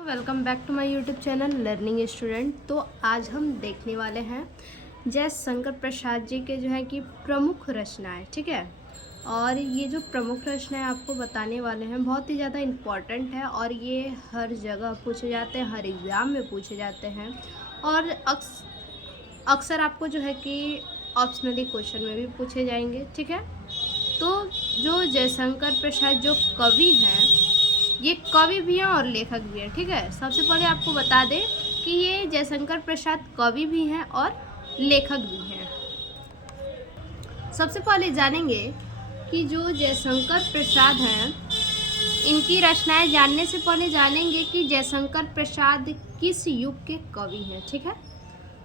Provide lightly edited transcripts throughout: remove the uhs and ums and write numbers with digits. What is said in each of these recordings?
Welcome back to my YouTube channel learning student. तो आज हम देखने वाले हैं जयशंकर प्रसाद जी के जो है कि प्रमुख रचनाएं, ठीक है। और ये जो प्रमुख रचनाएं आपको बताने वाले हैं बहुत ही ज़्यादा इम्पॉर्टेंट है और ये हर जगह पूछे जाते हैं, हर एग्ज़ाम में पूछे जाते हैं और अक्सर आपको जो है कि ऑप्शनली क्वेश्चन में भी पूछे जाएंगे, ठीक है। तो जो जयशंकर प्रसाद जो कवि हैं, ये कवि भी हैं और लेखक भी हैं, ठीक है। सबसे पहले आपको बता दें कि ये जयशंकर प्रसाद कवि भी हैं और लेखक भी हैं। सबसे पहले जानेंगे कि जो जयशंकर प्रसाद हैं, इनकी रचनाएं जानने से पहले जानेंगे कि जयशंकर प्रसाद किस युग के कवि हैं, ठीक है।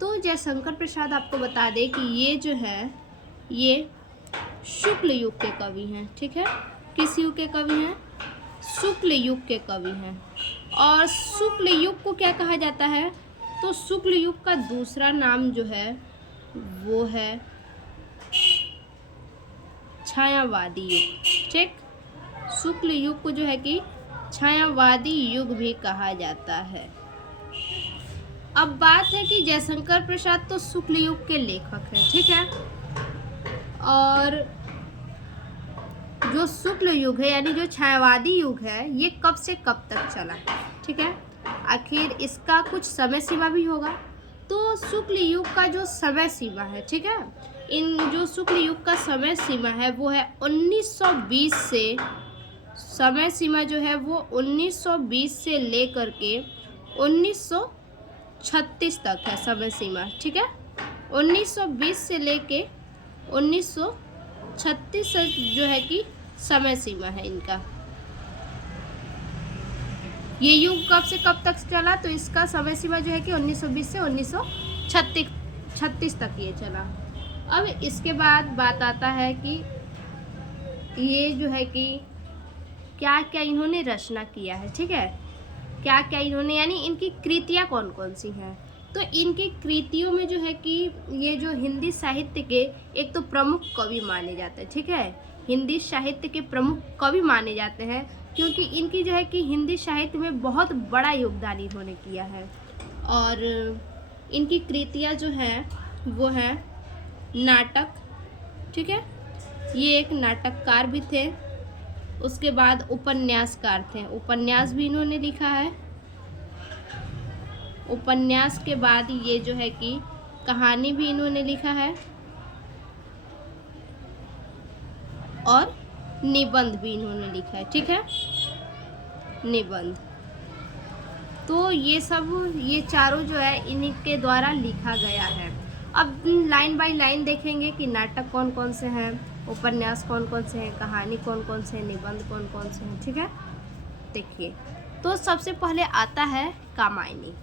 तो जयशंकर प्रसाद आपको बता दें कि ये जो है ये शुक्ल युग के कवि हैं, ठीक है। किस युग के कवि हैं? शुक्ल युग के कवि हैं। और शुक्ल युग को क्या कहा जाता है? तो शुक्ल युग का दूसरा नाम जो है वो है छायावादी युग, ठीक। शुक्ल युग को जो है कि छायावादी युग भी कहा जाता है। अब बात है कि जयशंकर प्रसाद तो शुक्ल युग के लेखक हैं, ठीक है। और जो शुक्ल युग है यानी जो छायावादी युग है, ये कब से कब तक चला, ठीक है। आखिर इसका कुछ समय सीमा भी होगा। तो शुक्ल युग का जो समय सीमा है, ठीक है, इन जो शुक्ल युग का समय सीमा है वो है 1920 से, समय सीमा जो है वो 1920 से लेकर के 1936 तक है समय सीमा, ठीक है। 1920 से लेके 1936 जो है कि समय सीमा है इनका। ये युग कब से कब तक चला? तो इसका समय सीमा जो है कि 1920 से 1936 तक ये चला। अब इसके बाद बात आता है कि ये जो है कि क्या क्या इन्होंने रचना किया है, ठीक है। क्या क्या इन्होंने यानी इनकी कृतियाँ कौन कौन सी हैं? तो इनकी कृतियों में जो है कि ये जो हिंदी साहित्य के एक तो प्रमुख कवि माने जाते हैं, ठीक है। हिंदी साहित्य के प्रमुख कवि माने जाते हैं क्योंकि इनकी जो है कि हिंदी साहित्य में बहुत बड़ा योगदान इन्होंने किया है। और इनकी कृतियाँ जो हैं वो हैं नाटक, ठीक है। ये एक नाटककार भी थे। उसके बाद उपन्यासकार थे, उपन्यास भी इन्होंने लिखा है। उपन्यास के बाद ये जो है कि कहानी भी इन्होंने लिखा है और निबंध भी इन्होंने लिखा है, ठीक है, निबंध। तो ये सब ये चारों जो है इनके द्वारा लिखा गया है। अब लाइन बाय लाइन देखेंगे कि नाटक कौन कौन से हैं, उपन्यास कौन कौन से हैं, कहानी कौन कौन से हैं, निबंध कौन कौन से हैं, ठीक है। देखिए, तो सबसे पहले आता है कामायनी।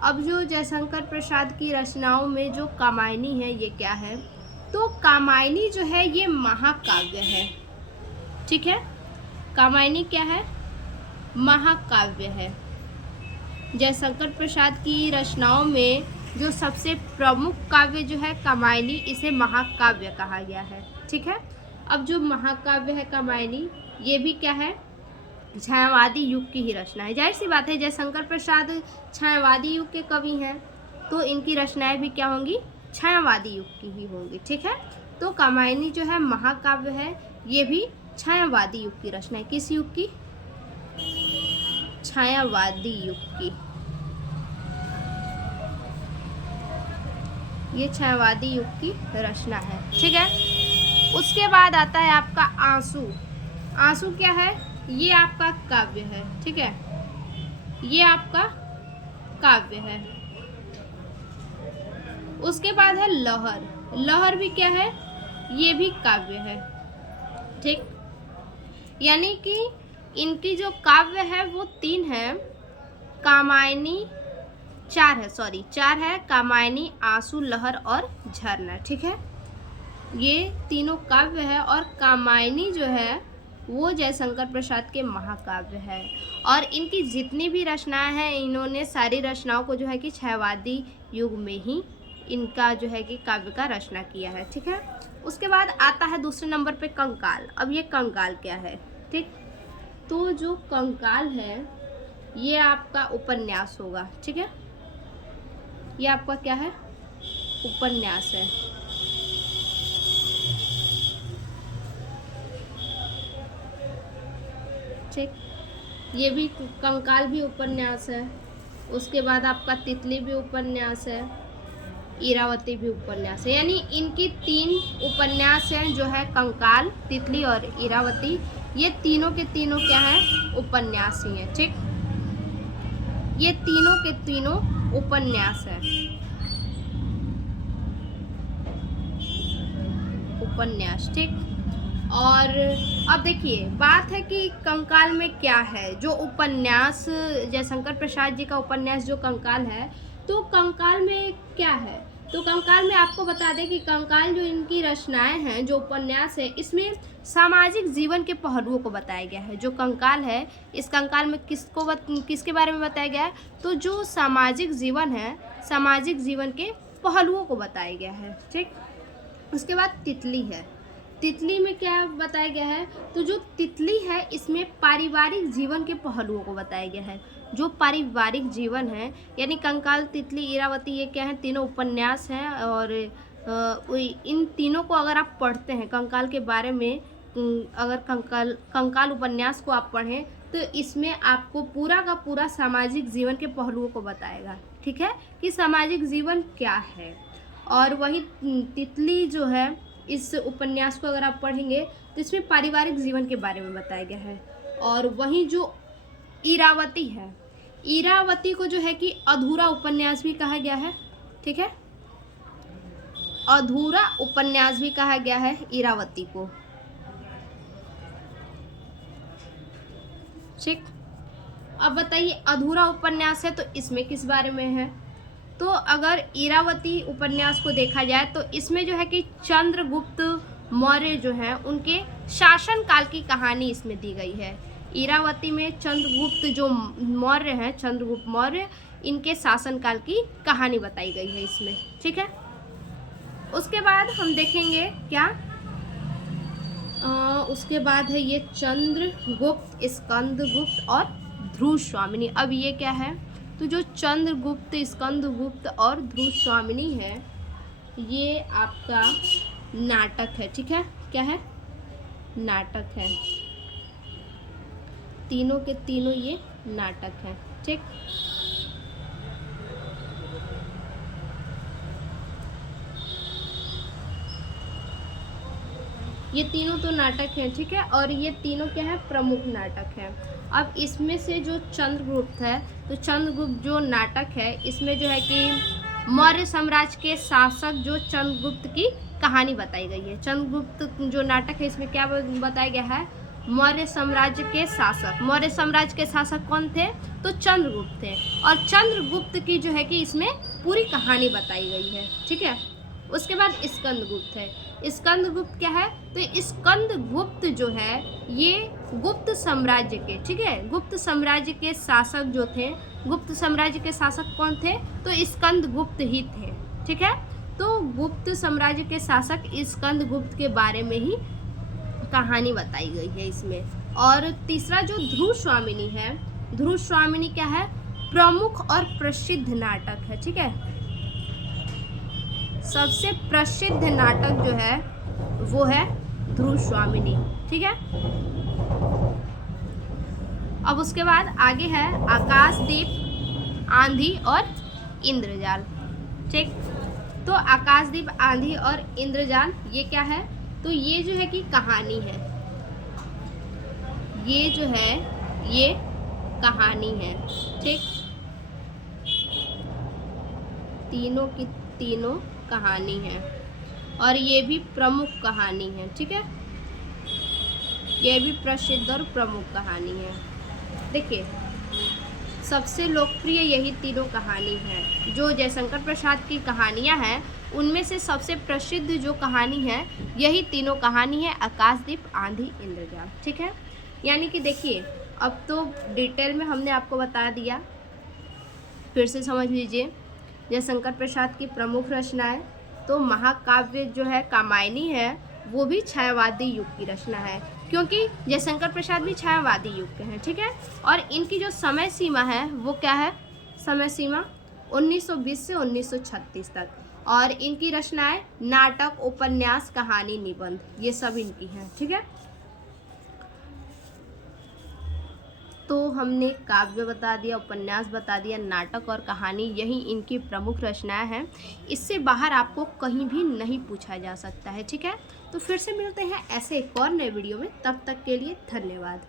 अब जो जयशंकर प्रसाद की रचनाओं में जो कामायनी है ये क्या है? तो कामायनी जो है ये महाकाव्य है, ठीक है। कामायनी क्या है? महाकाव्य है। जयशंकर प्रसाद की रचनाओं में जो सबसे प्रमुख काव्य जो है कामायनी, इसे महाकाव्य कहा गया है, ठीक है। अब जो महाकाव्य है कामायनी, ये भी क्या है? छायावादी युग की ही रचना है। जाहिर सी बात है जयशंकर प्रसाद छायावादी युग के कवि हैं तो इनकी रचनाएं भी क्या होंगी? छायावादी युग की ही होंगी, ठीक है। तो कामायनी जो है महाकाव्य है, ये भी छायावादी युग की रचना है। किस युग की? छायावादी युग की। ये छायावादी युग की रचना है, ठीक है। उसके बाद आता है आपका आंसू। आंसू क्या है? ये आपका काव्य है, ठीक है, ये आपका काव्य है। उसके बाद है लहर। लहर भी क्या है? ये भी काव्य है, ठीक। यानी कि इनकी जो काव्य है वो 3 है, कामायनी 4 है, सॉरी 4 है, कामायनी, आंसू, लहर और झरना, ठीक है। ये तीनों काव्य है और कामायनी जो है वो जयशंकर प्रसाद के महाकाव्य है। और इनकी जितनी भी रचनाएं हैं इन्होंने सारी रचनाओं को जो है कि छायावादी युग में ही इनका जो है कि काव्य का रचना किया है, ठीक है। उसके बाद आता है दूसरे नंबर पे कंकाल। अब ये कंकाल क्या है, ठीक। तो जो कंकाल है ये आपका उपन्यास होगा, ठीक है। ये आपका क्या है, उपन्यास है। ठीक, ये भी कंकाल भी उपन्यास है। उसके बाद आपका तितली भी उपन्यास है, इरावती भी उपन्यास है। यानी इनकी 3 उपन्यास हैं जो है कंकाल, तितली और इरावती। ये तीनों के तीनों क्या हैं, उपन्यास ही हैं। ठीक, ये तीनों के तीनों उपन्यास है, उपन्यास। ठीक, और अब देखिए बात है कि कंकाल में क्या है। जो उपन्यास जयशंकर प्रसाद जी का उपन्यास जो कंकाल है, तो कंकाल में क्या है, तो कंकाल में आपको बता दें कि कंकाल जो इनकी रचनाएं हैं, जो उपन्यास है, इसमें सामाजिक जीवन के पहलुओं को बताया गया है। जो कंकाल है, इस कंकाल में किसके बारे में बताया गया है, तो जो सामाजिक जीवन है, सामाजिक जीवन के पहलुओं को बताया गया है। ठीक, उसके बाद तितली है। तितली में क्या बताया गया है, तो जो तितली है इसमें पारिवारिक जीवन के पहलुओं को बताया गया है। जो पारिवारिक जीवन है, यानी कंकाल, तितली, इरावती, ये क्या है, तीनों उपन्यास हैं। और इन तीनों को अगर आप पढ़ते हैं, कंकाल के बारे में अगर कंकाल उपन्यास को आप पढ़ें, तो इसमें आपको पूरा का पूरा सामाजिक जीवन के पहलुओं को बताएगा। ठीक है, कि सामाजिक जीवन क्या है। और वही तितली जो है, इस उपन्यास को अगर आप पढ़ेंगे तो इसमें पारिवारिक जीवन के बारे में बताया गया है। और वहीं जो इरावती है, इरावती को जो है कि अधूरा उपन्यास भी कहा गया है। ठीक है, अधूरा उपन्यास भी कहा गया है इरावती को। ठीक, अब बताइए अधूरा उपन्यास है तो इसमें किस बारे में है, तो अगर इरावती उपन्यास को देखा जाए तो इसमें जो है कि चंद्रगुप्त मौर्य जो है, उनके शासन काल की कहानी इसमें दी गई है। इरावती में चंद्रगुप्त जो मौर्य हैं, चंद्रगुप्त मौर्य, इनके शासन काल की कहानी बताई गई है इसमें। ठीक है, उसके बाद हम देखेंगे क्या, उसके बाद है ये चंद्रगुप्त, स्कंदगुप्त और ध्रुव स्वामिनी। अब ये क्या है, तो जो चंद्रगुप्त, स्कंदगुप्त और ध्रुव स्वामिनी है, ये आपका नाटक है। ठीक है, क्या है, नाटक है। तीनों के तीनों ये नाटक है। ठीक, ये तीनों तो नाटक हैं। ठीक है, और ये तीनों क्या है, प्रमुख नाटक है। अब इसमें से जो चंद्रगुप्त है, तो चंद्रगुप्त जो नाटक है, इसमें जो है कि मौर्य साम्राज्य के शासक जो चंद्रगुप्त की कहानी बताई गई है। चंद्रगुप्त जो नाटक है, इसमें क्या बताया गया है, मौर्य साम्राज्य के शासक। मौर्य साम्राज्य के शासक कौन थे, तो चंद्रगुप्त थे। और चंद्रगुप्त की जो है कि इसमें पूरी कहानी बताई गई है। ठीक है, उसके बाद स्कंदगुप्त है। स्कंदगुप्त क्या है, तो स्कंदगुप्त जो है ये गुप्त साम्राज्य के, ठीक है, गुप्त साम्राज्य के शासक जो थे। गुप्त साम्राज्य के शासक कौन थे, तो स्कंदगुप्त ही थे। ठीक है, तो गुप्त साम्राज्य के शासक स्कंदगुप्त के बारे में ही कहानी बताई गई है इसमें। और तीसरा जो ध्रुव स्वामिनी है, ध्रुव स्वामिनी क्या है, प्रमुख और प्रसिद्ध नाटक है। ठीक है, सबसे प्रसिद्ध नाटक जो है वो है ध्रुव स्वामिनी। ठीक है, अब उसके बाद आगे है आकाशदीप, आंधी और इंद्रजाल। ठीक, तो आकाशदीप, आंधी और इंद्रजाल ये क्या है, तो ये जो है कि कहानी है। ये जो है ये कहानी है। ठीक, तीनों की तीनों कहानी है और ये भी प्रमुख कहानी है। ठीक है, ये भी प्रसिद्ध और प्रमुख कहानी है। देखिए सबसे लोकप्रिय यही तीनों कहानी है। जो जयशंकर प्रसाद की कहानियां हैं उनमें से सबसे प्रसिद्ध जो कहानी है यही तीनों कहानी है, आकाशदीप, आंधी, इंद्रजाल। ठीक है, यानी कि देखिए अब तो डिटेल में हमने आपको बता दिया, फिर से समझ लीजिए। जयशंकर प्रसाद की प्रमुख रचनाएं, तो महाकाव्य जो है कामायनी है वो भी छायावादी युग की रचना है। क्योंकि जयशंकर प्रसाद भी छायावादी युग के हैं, ठीक है। और इनकी जो समय सीमा है वो क्या है, समय सीमा 1920 से 1936 तक। और इनकी रचनाएं नाटक, उपन्यास, कहानी, निबंध, ये सब इनकी हैं, ठीक है। तो हमने काव्य बता दिया, उपन्यास बता दिया, नाटक और कहानी, यही इनकी प्रमुख रचनाएं हैं। इससे बाहर आपको कहीं भी नहीं पूछा जा सकता है, ठीक है। तो फिर से मिलते हैं ऐसे एक और नए वीडियो में, तब तक के लिए धन्यवाद।